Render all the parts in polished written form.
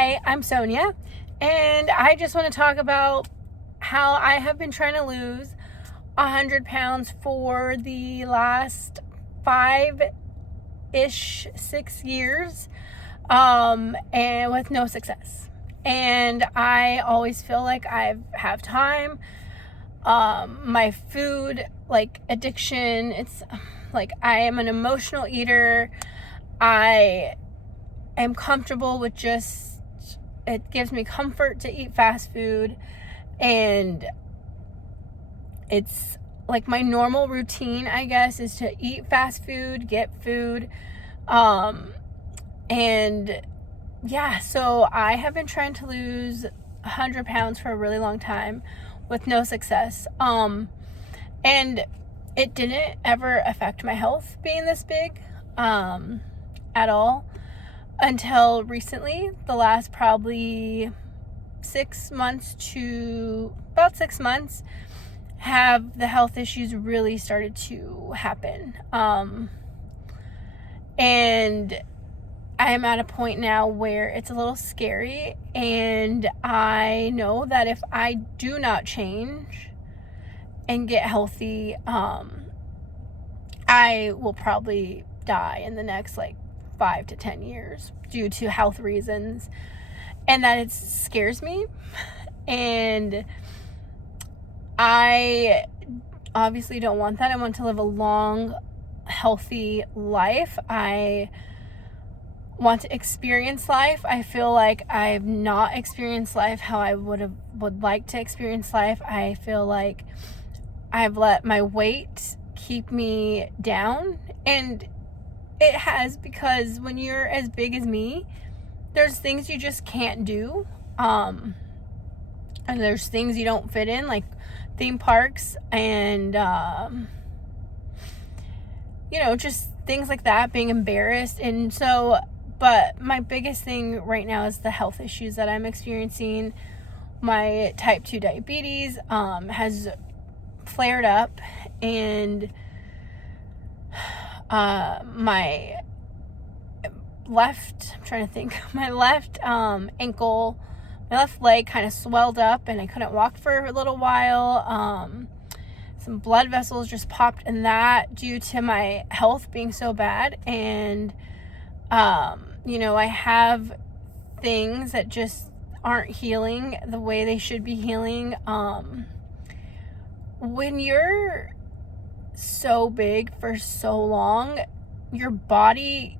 Hi, I'm Sonia, and I just want to talk about how I have been trying to lose 100 pounds for the last 6 years, and with no success. And I always feel like I have time. My food, like addiction, it's like I am an emotional eater. I am comfortable with it gives me comfort to eat fast food, and it's like my normal routine, I guess, is to eat fast food, get food, and yeah, so I have been trying to lose 100 pounds for a really long time with no success, and it didn't ever affect my health being this big, at all, until recently. The last probably 6 months to about 6 months have the health issues really started to happen. And I am at a point now where it's a little scary, and I know that if I do not change and get healthy, I will probably die in the next 5 to 10 years due to health reasons, and that it scares me. And I obviously don't want that. I want to live a long, healthy life. I want to experience life. I feel like I've not experienced life how I would like to experience life. I feel like I've let my weight keep me down, and it has, because when you're as big as me, there's things you just can't do, and there's things you don't fit in, like theme parks and just things like that, being embarrassed. And so, but my biggest thing right now is the health issues that I'm experiencing. My type 2 diabetes has flared up, and my left ankle, my left leg kind of swelled up, and I couldn't walk for a little while. Some blood vessels just popped in that due to my health being so bad. And I have things that just aren't healing the way they should be healing. When you're so big for so long, your body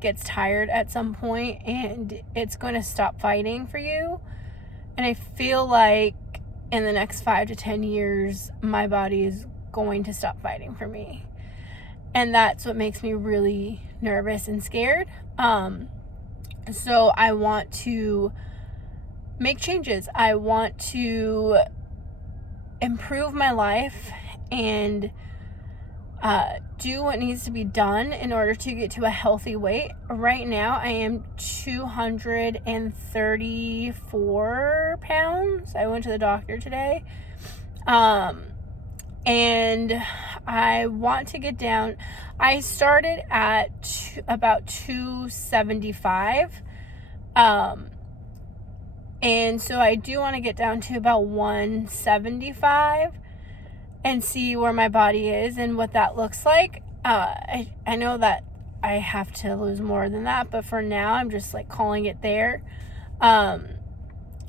gets tired at some point, and it's going to stop fighting for you. And I feel like in the next 5 to 10 years, my body is going to stop fighting for me, and that's what makes me really nervous and scared. So I want to make changes. I want to improve my life and do what needs to be done in order to get to a healthy weight. Right now, I am 234 pounds. I went to the doctor today. And I want to get down. I started at about 275. And so I do want to get down to about 175 and see where my body is and what that looks like. I know that I have to lose more than that, but for now, I'm just calling it there. But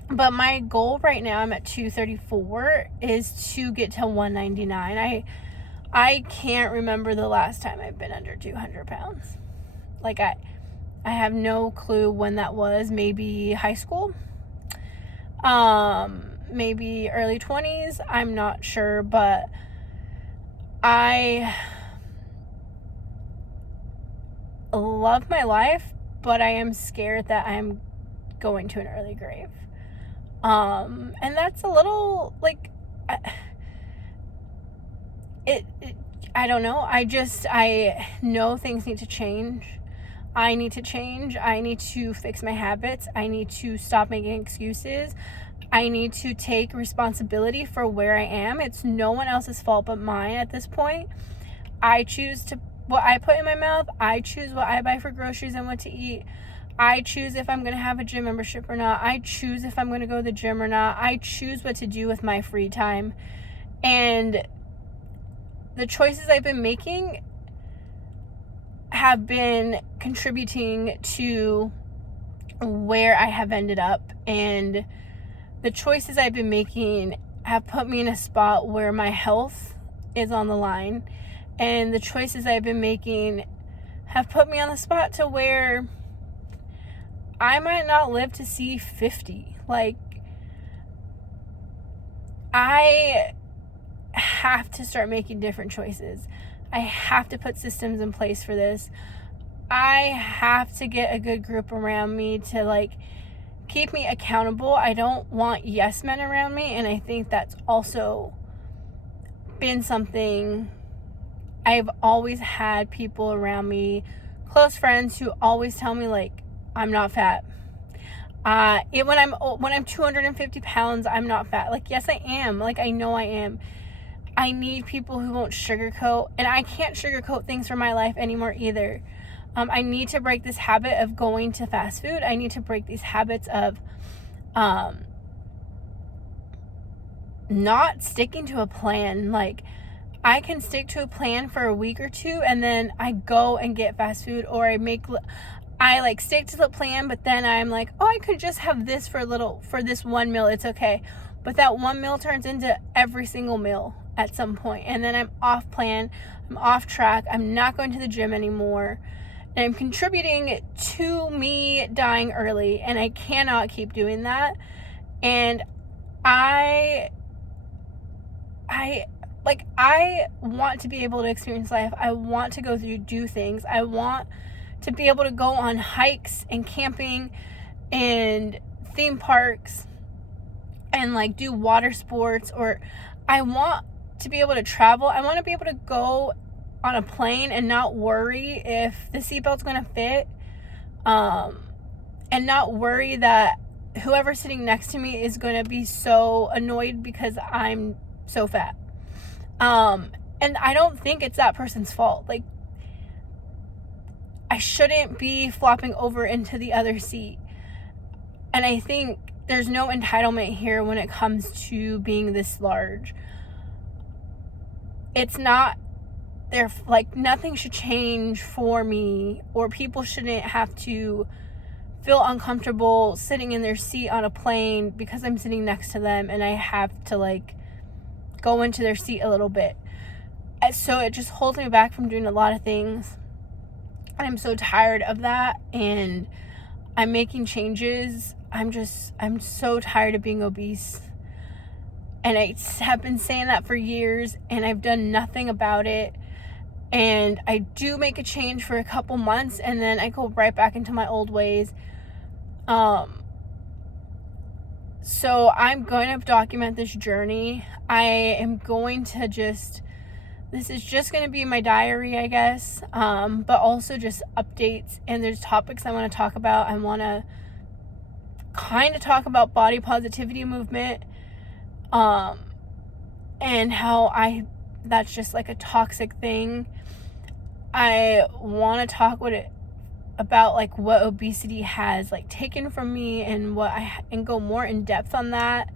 my goal right now, I'm at 234, is to get to 199. I can't remember the last time I've been under 200 pounds. I have no clue when that was. Maybe high school. Maybe early 20s. I'm not sure, but I love my life, but I am scared that I'm going to an early grave. And that's a little I don't know. I know things need to change. I need to change. I need to fix my habits. I need to stop making excuses. I need to take responsibility for where I am. It's no one else's fault but mine at this point. I choose what I put in my mouth. I choose what I buy for groceries and what to eat. I choose if I'm going to have a gym membership or not. I choose if I'm going to go to the gym or not. I choose what to do with my free time. And the choices I've been making have been contributing to where I have ended up. And the choices I've been making have put me in a spot where my health is on the line. And the choices I've been making have put me on the spot to where I might not live to see 50. Like, I have to start making different choices. I have to put systems in place for this. I have to get a good group around me to, like, keep me accountable. I don't want yes men around me, and I think that's also been something. I've always had people around me, close friends, who always tell me, like, I'm not fat. When I'm 250 pounds, I'm not fat. Like, yes, I am. Like, I know I am. I need people who won't sugarcoat, and I can't sugarcoat things for my life anymore either. I need to break this habit of going to fast food. I need to break these habits of not sticking to a plan. Like, I can stick to a plan for a week or two, and then I go and get fast food, or I stick to the plan, but then I'm like, oh, I could just have this for this one meal. It's okay. But that one meal turns into every single meal at some point. And then I'm off plan. I'm off track. I'm not going to the gym anymore. And I'm contributing to me dying early. And I cannot keep doing that. And I want to be able to experience life. I want to go through, do things. I want to be able to go on hikes and camping and theme parks and, like, do water sports. Or I want to be able to travel. I want to be able to go on a plane and not worry if the seatbelt's going to fit, and not worry that whoever's sitting next to me is going to be so annoyed because I'm so fat. And I don't think it's that person's fault. Like, I shouldn't be flopping over into the other seat. And I think there's no entitlement here when it comes to being this large. It's not there, like, nothing should change for me, or people shouldn't have to feel uncomfortable sitting in their seat on a plane because I'm sitting next to them and I have to, like, go into their seat a little bit. And so it just holds me back from doing a lot of things. And I'm so tired of that, and I'm making changes. I'm so tired of being obese. And I have been saying that for years, and I've done nothing about it. And I do make a change for a couple months, and then I go right back into my old ways. So I'm going to document this journey. I am going to this is just going to be my diary, I guess, but also just updates. And there's topics I want to talk about. I want to kind of talk about body positivity movement, and how that's just like a toxic thing. I want to talk about like what obesity has, like, taken from me, and and go more in depth on that.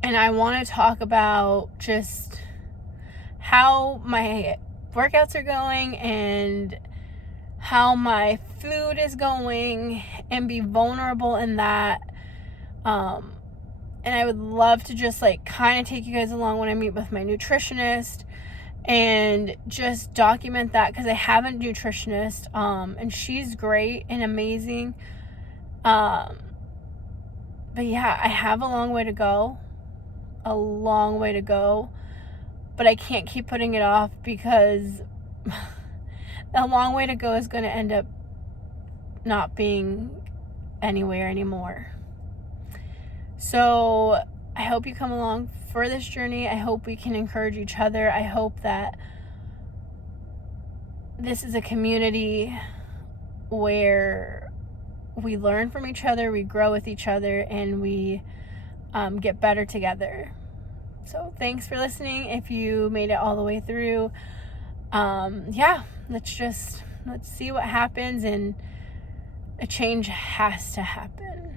And I want to talk about just how my workouts are going and how my food is going, and be vulnerable in that. And I would love to just, like, kind of take you guys along when I meet with my nutritionist and just document that, because I have a nutritionist, and she's great and amazing. But yeah, I have a long way to go. But I can't keep putting it off, because the long way to go is going to end up not being anywhere anymore. So I hope you come along for this journey. I hope we can encourage each other. I hope that this is a community where we learn from each other, we grow with each other, and we get better together. So thanks for listening. If you made it all the way through, let's Let's see what happens, and a change has to happen.